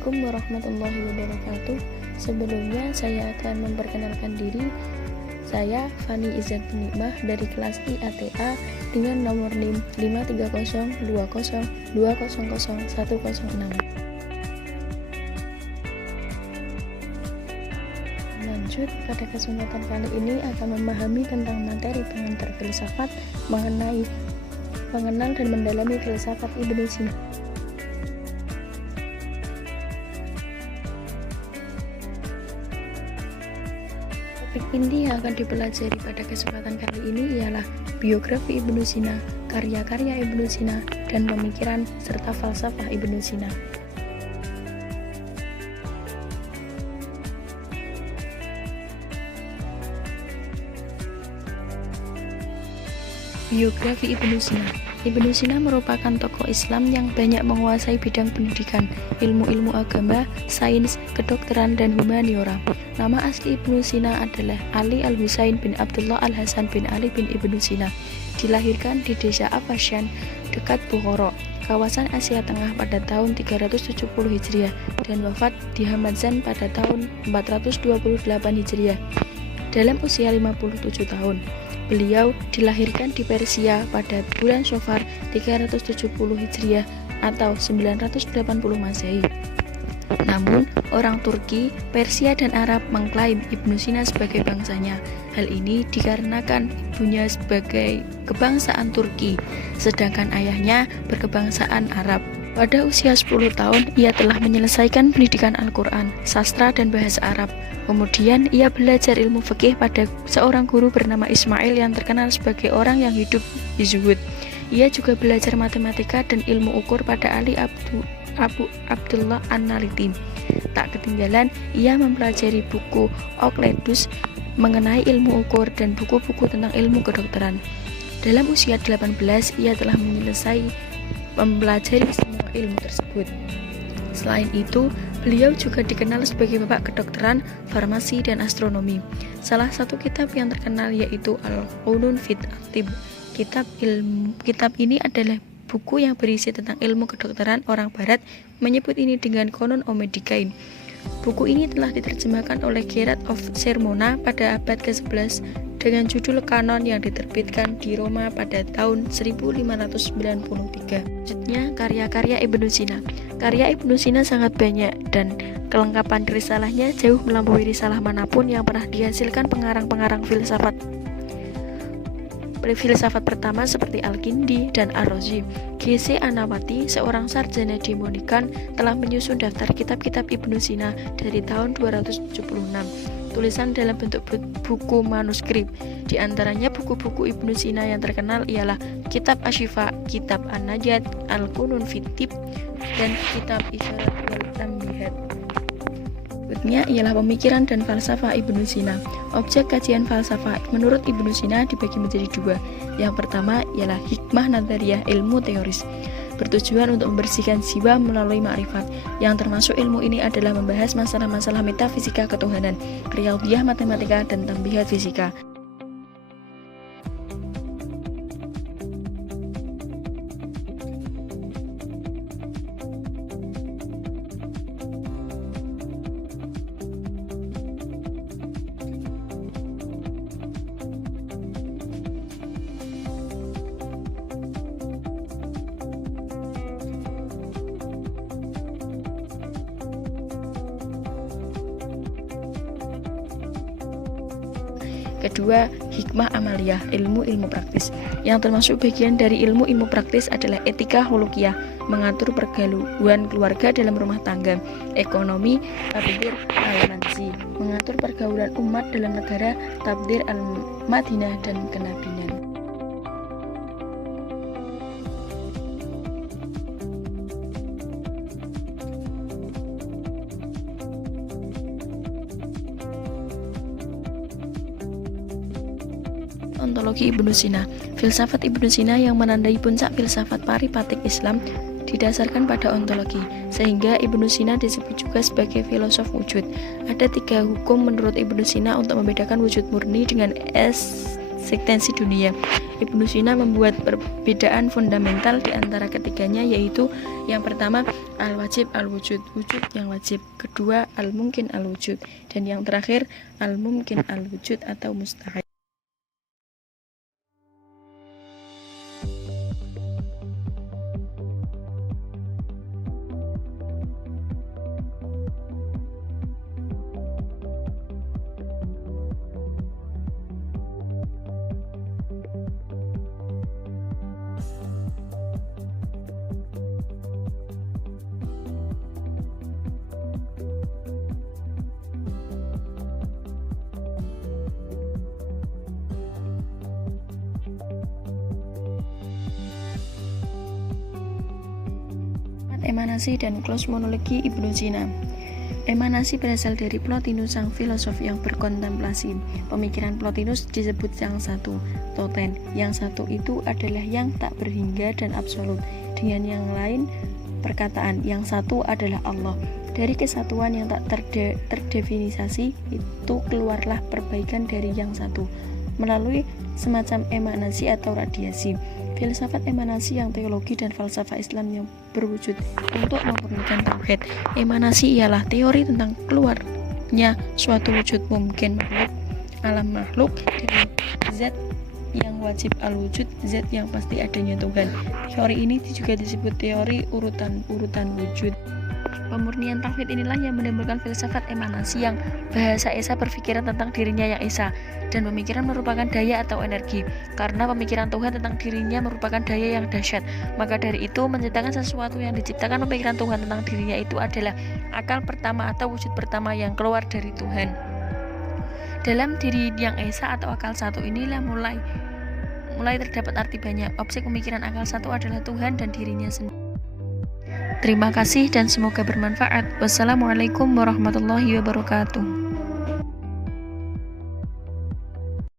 Assalamualaikum warahmatullahi wabarakatuh. Sebelumnya saya akan memperkenalkan diri. Saya Fani Izzatul Nikmah dari kelas IATA dengan nomor NIM 53020200106. Lanjut, pada kesempatan kali ini akan memahami tentang materi pengantar filsafat mengenai mengenal dan mendalami filsafat Ibnu Sina. Topik inti yang akan dipelajari pada kesempatan kali ini ialah biografi Ibnu Sina, karya-karya Ibnu Sina, dan pemikiran serta falsafah Ibnu Sina. Biografi Ibnu Sina. Ibnu Sina merupakan tokoh Islam yang banyak menguasai bidang pendidikan, ilmu-ilmu agama, sains, kedokteran, dan humaniora. Nama asli Ibnu Sina adalah Ali Al-Husain bin Abdullah Al-Hasan bin Ali bin Ibnu Sina. Dilahirkan di desa Afasyan, dekat Bukhara, kawasan Asia Tengah pada tahun 370 Hijriah dan wafat di Hamadan pada tahun 428 Hijriah dalam usia 57 tahun. Beliau dilahirkan di Persia pada bulan Syawal 370 Hijriah atau 980 Masehi. Namun, orang Turki, Persia, dan Arab mengklaim Ibnu Sina sebagai bangsanya. Hal ini dikarenakan ibunya sebagai kebangsaan Turki, sedangkan ayahnya berkebangsaan Arab. Pada usia 10 tahun, ia telah menyelesaikan pendidikan Al-Quran, sastra, dan bahasa Arab. Kemudian, ia belajar ilmu fikih pada seorang guru bernama Ismail yang terkenal sebagai orang yang hidup di zuhud. Ia juga belajar matematika dan ilmu ukur pada Ali Abu Abdullah An-Naliti. Tak ketinggalan, ia mempelajari buku Euclidus mengenai ilmu ukur dan buku-buku tentang ilmu kedokteran. Dalam usia 18, ia telah mempelajari semua ilmu tersebut. Selain itu, beliau juga dikenal sebagai bapak kedokteran, farmasi, dan astronomi. Salah satu kitab yang terkenal yaitu Al-Qunun fit At-Tibb. Kitab ini adalah buku yang berisi tentang ilmu kedokteran orang barat, menyebut ini dengan Canon Omedikain. Buku ini telah diterjemahkan oleh Gerard of Sermona pada abad ke-11 dengan judul Kanon yang diterbitkan di Roma pada tahun 1593. Selanjutnya, karya-karya Ibnu Sina. Karya Ibnu Sina sangat banyak dan kelengkapan risalahnya jauh melampaui risalah manapun yang pernah dihasilkan pengarang-pengarang filsafat pertama seperti Al-Kindi dan Ar-Razi. G.C. Anawati, seorang sarjana demonikan, telah menyusun daftar kitab-kitab Ibnu Sina dari tahun 276. Tulisan dalam bentuk buku manuskrip. Di antaranya buku-buku Ibnu Sina yang terkenal ialah Kitab Asy-Syifa, Kitab An-Najat, Al-Qunun fit Tibb, dan Kitab Isyarat wal Tanbihat. Berikutnya ialah pemikiran dan falsafah Ibnu Sina. Objek kajian falsafah menurut Ibnu Sina dibagi menjadi dua. Yang pertama ialah hikmah nadhariyah, ilmu teoris, bertujuan untuk membersihkan jiwa melalui makrifat. Yang termasuk ilmu ini adalah membahas masalah-masalah metafisika ketuhanan, riyadhiyah, matematika, dan tanbihat fisika. Kedua, hikmah amaliyah, ilmu-ilmu praktis. Yang termasuk bagian dari ilmu-ilmu praktis adalah etika khuluqiyah, mengatur pergaulan keluarga dalam rumah tangga, ekonomi, tabdir al-manzi, mengatur pergaulan umat dalam negara, tabdir al-madinah, dan kenabian. Ontologi Ibnu Sina. Filsafat Ibnu Sina yang menandai puncak filsafat paripatik Islam didasarkan pada ontologi, sehingga Ibnu Sina disebut juga sebagai filosof wujud. Ada 3 hukum menurut Ibnu Sina untuk membedakan wujud murni dengan eksistensi dunia. Ibnu Sina membuat perbedaan fundamental di antara ketiganya, yaitu yang pertama al-wajib al-wujud, wujud yang wajib, kedua al-mungkin al-wujud, dan yang terakhir al-mumkin al-wujud atau mustahil. Emanasi dan kosmologi Ibnu Sina. Emanasi berasal dari Plotinus, sang filosof yang berkontemplasi. Pemikiran Plotinus disebut yang satu, toten. Yang satu itu adalah yang tak berhingga dan absolut. Dengan yang lain perkataan, yang satu adalah Allah. Dari kesatuan yang tak terdefinisasi itu keluarlah perbaikan dari yang satu melalui semacam emanasi atau radiasi. Filsafat emanasi yang teologi dan falsafah Islam yang berwujud untuk memurnikan tauhid. Emanasi ialah teori tentang keluarnya suatu wujud mungkin makhluk, alam makhluk dari zat yang wajib al-wujud, zat yang pasti adanya Tuhan. Teori ini juga disebut teori urutan wujud. Pemurnian tauhid inilah yang menimbulkan filsafat emanasi, yang bahasa Esa berpikiran tentang dirinya yang Esa, dan pemikiran merupakan daya atau energi. Karena pemikiran Tuhan tentang dirinya merupakan daya yang dahsyat, maka dari itu menciptakan sesuatu yang diciptakan pemikiran Tuhan tentang dirinya itu adalah akal pertama atau wujud pertama yang keluar dari Tuhan. Dalam diri yang Esa atau akal satu inilah mulai terdapat arti banyak. Objek pemikiran akal satu adalah Tuhan dan dirinya sendiri. Terima kasih dan semoga bermanfaat. Wassalamualaikum warahmatullahi wabarakatuh.